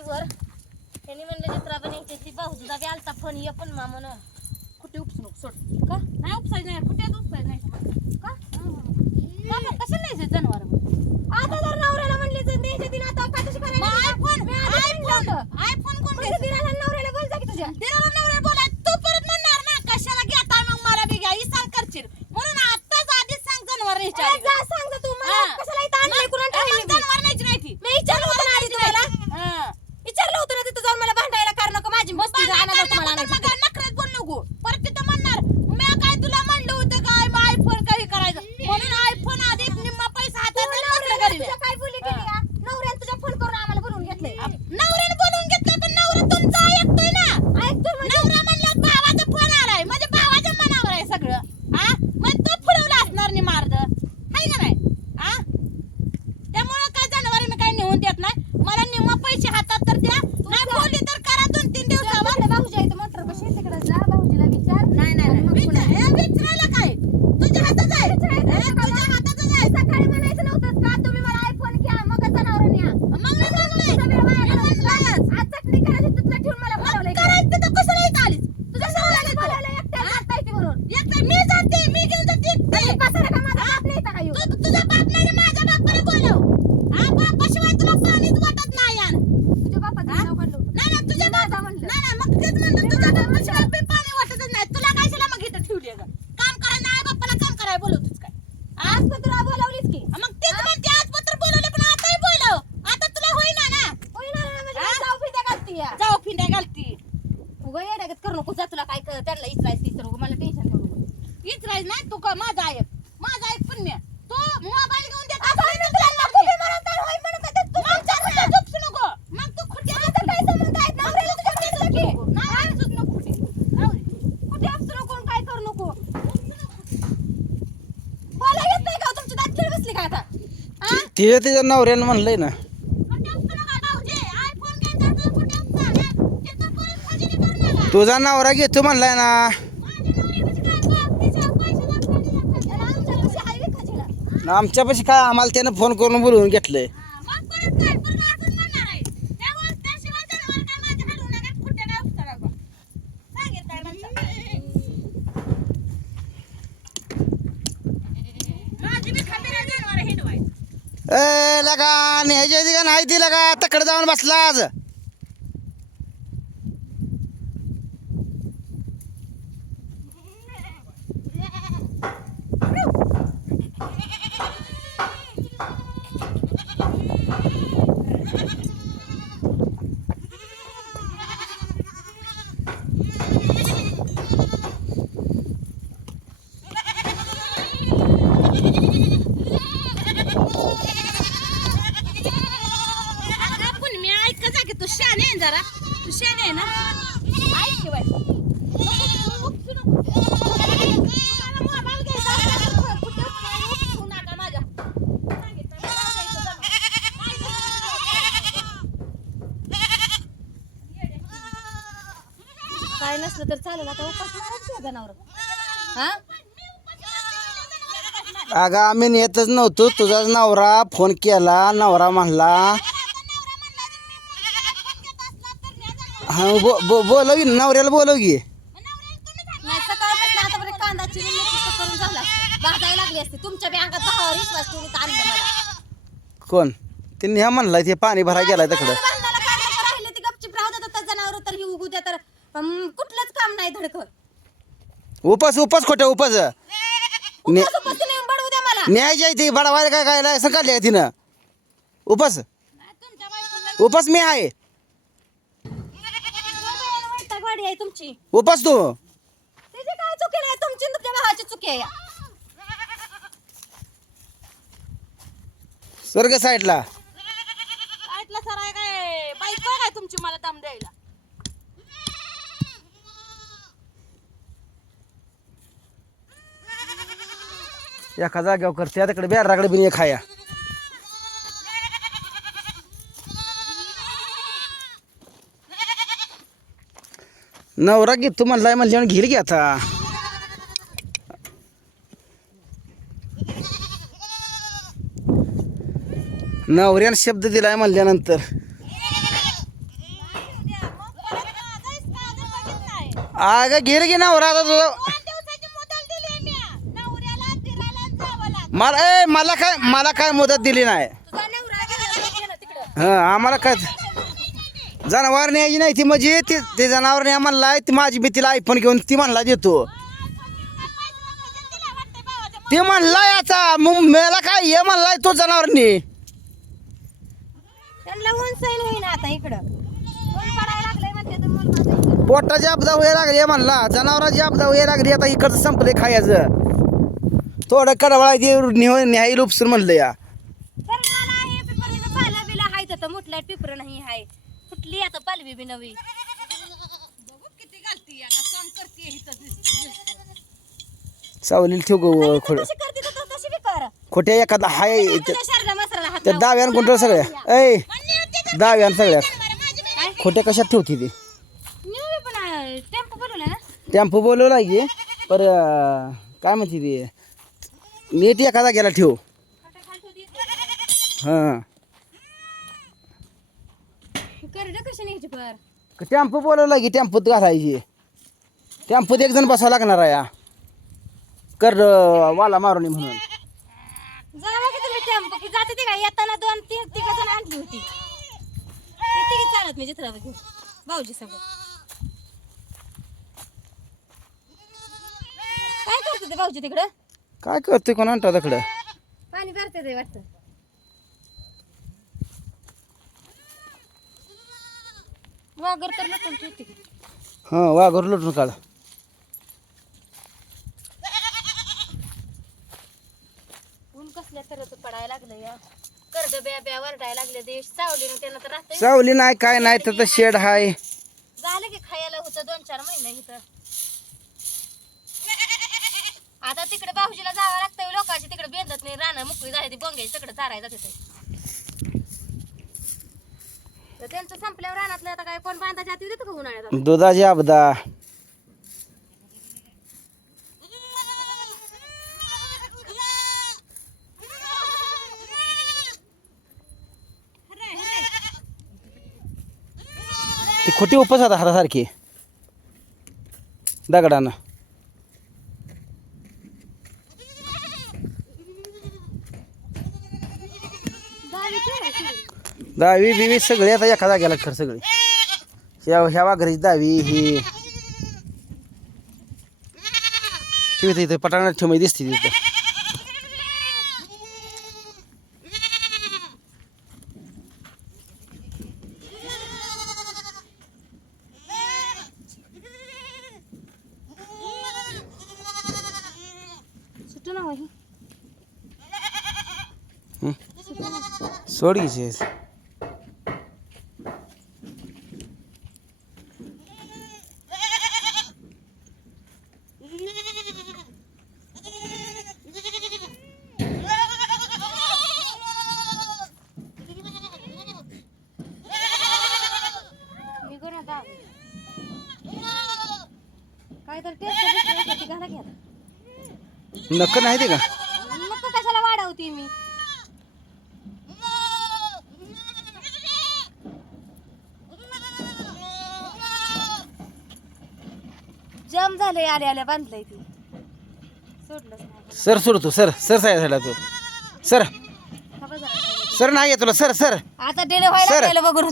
वर त्यांनी म्हणलं जत्राबा यांच्या ती भाऊजी दाबी आलता फोन ये पण मा म्हणून कुठे उपसू नको सोड. का? नाही उपसाय नाही. कुठे उपसाय नाही का? कशाला नाही जनावर? आता जर नवऱ्याला म्हणले तर त्यांच्या दिन आता काय करायला तिथे तिच्या नवऱ्यानं म्हणलंय ना. तुझा नवरा घेतो म्हणलाय ना. आमच्यापाशी काय आम्हाला त्यानं फोन करून बोलवून घेतलंय. ए लगा न्यायची का नाही ती लगा तकडे जाऊन बसला आज. तर चालेल. आता उपास जनावर. हा? अगं आम्ही येतच नव्हतो. तुझाच नवरा फोन केला नवरा म्हणला. हा बो बो नवऱ्याला बोलव कोण? तिने ह्या म्हणला ते पाणी भरायला गेलाय तिकडं. जनावर तर उगू द्या तर. उपस धडकत उपास उपास खोटे उपास. ने- न्याय ती बडवायला काय काय लायसन काढली आहे तिनं? उपास. उपास मी आहे. वैताग उपास तू. स्वर्ग साईडला चुकी सर आहे. स्वर्ग साईडला. काय बायको काय तुमची मला दम द्यायला? एका जाग्यावर करते तिकडे रागडे बिन खाया नवरा घेत तू म्हणलाय म्हणले घेईल घे आता? नवऱ्यानं शब्द दिलाय म्हणल्यानंतर. आग घेईल घे नवरा आता तुझं? मला ए मला काय मला काय मदत दिली नाही. हं आम्हाला काय जनावर न्यायची नाही ती म्हणजे ती ते जनावर न्या म्हणलाय ती माझी मी तिला आयफोन घेऊन ती म्हणला देतो. ते म्हणलाय आता मग मला काय? ये म्हणलाय तो जनावरनी त्यांना ऊन सैन होईन आता इकडं. ऊन पडायला लागलंय म्हणते तर मला माझं इकडं. पोटाची आपदा व्हायला लागली म्हणला. जनावराची आपदा व्हायला लागली आता इकडचं संपले खायचं. थोडं कडवळा ते न्याय उपसून म्हणलं या. पेपरचं पाला बिला हाय तर मुठला पेपर नाही हाय फुटली आता पालवी बी नवी. किती घालती आता काम करते इथं सावलीला ठेव गो खोड खोट्या एखादा हाय त्या. दाव्यान कोणतं सगळ्या. ऐ दाव्यान सगळ्यात खोट्या कशात ठेवती ती. टेम्पो बोलवला टेम्पो बोलवला की पर काय म्हणते ती? नीट एखादा गेला ठेव. हां. टेम्पो बोलवला की टेम्पोत घालायची. टेम्पोत एक जण बसावं लागणार आहे या. कर वाला मारून म्हणून. जावा की तुम्ही टेम्पो. की जाते ते येताना दोन तीन तिघ जण आणली होती. चालत मी भाऊजी सगळं काय करते भाऊजी तिकडं? काय करतोय कोण आणतो तिकडं पाणी भरते ते वाटतं. वागर तर लपून ठेवते की. हां वाघर लुटून काढ. ऊन कसल्या तर पडायला लागलं या. कर्ज ब्या ब्या वरडायला लागले देश सावलीनं त्यानं तर सावली नाही काय नाही तर शेड हाय. झालं की खायला होतं दोन चार महिने इथं. आता तिकडे भाऊजीला जावं लागतं हो, लोकांची तिकडे बेंदत नाही राहणं मुकळी झाली ती बोंग्याची तिकडे चारायला तिथे तर त्यांचं संपल्यावर रानातलं आता काय कोण बांधाच्या हाती देतं का उन्हाळ्यात? दुधाची आपदा. ती खोटी उपस आता हातासारखी. दगडानं. दहावी बिवी सगळे आता एका जागेला खर सगळे. ह्या ह्या वाघराची दहावी ही. ठेवते इथे पटाणात ठेवमध्ये दिसते तिथं सुटू ना वही हं? घाला घ्या नक्क नाही ते का नको कशाला वाढवते मी जम झाले आले आल्या बांधलंय ती. सोडलंच नाही सर सोड तू सर सर सायला तू. सर. थांबा जरा. सर नाही आहे तुला सर सर. आता डिले व्हायला सर. बघून.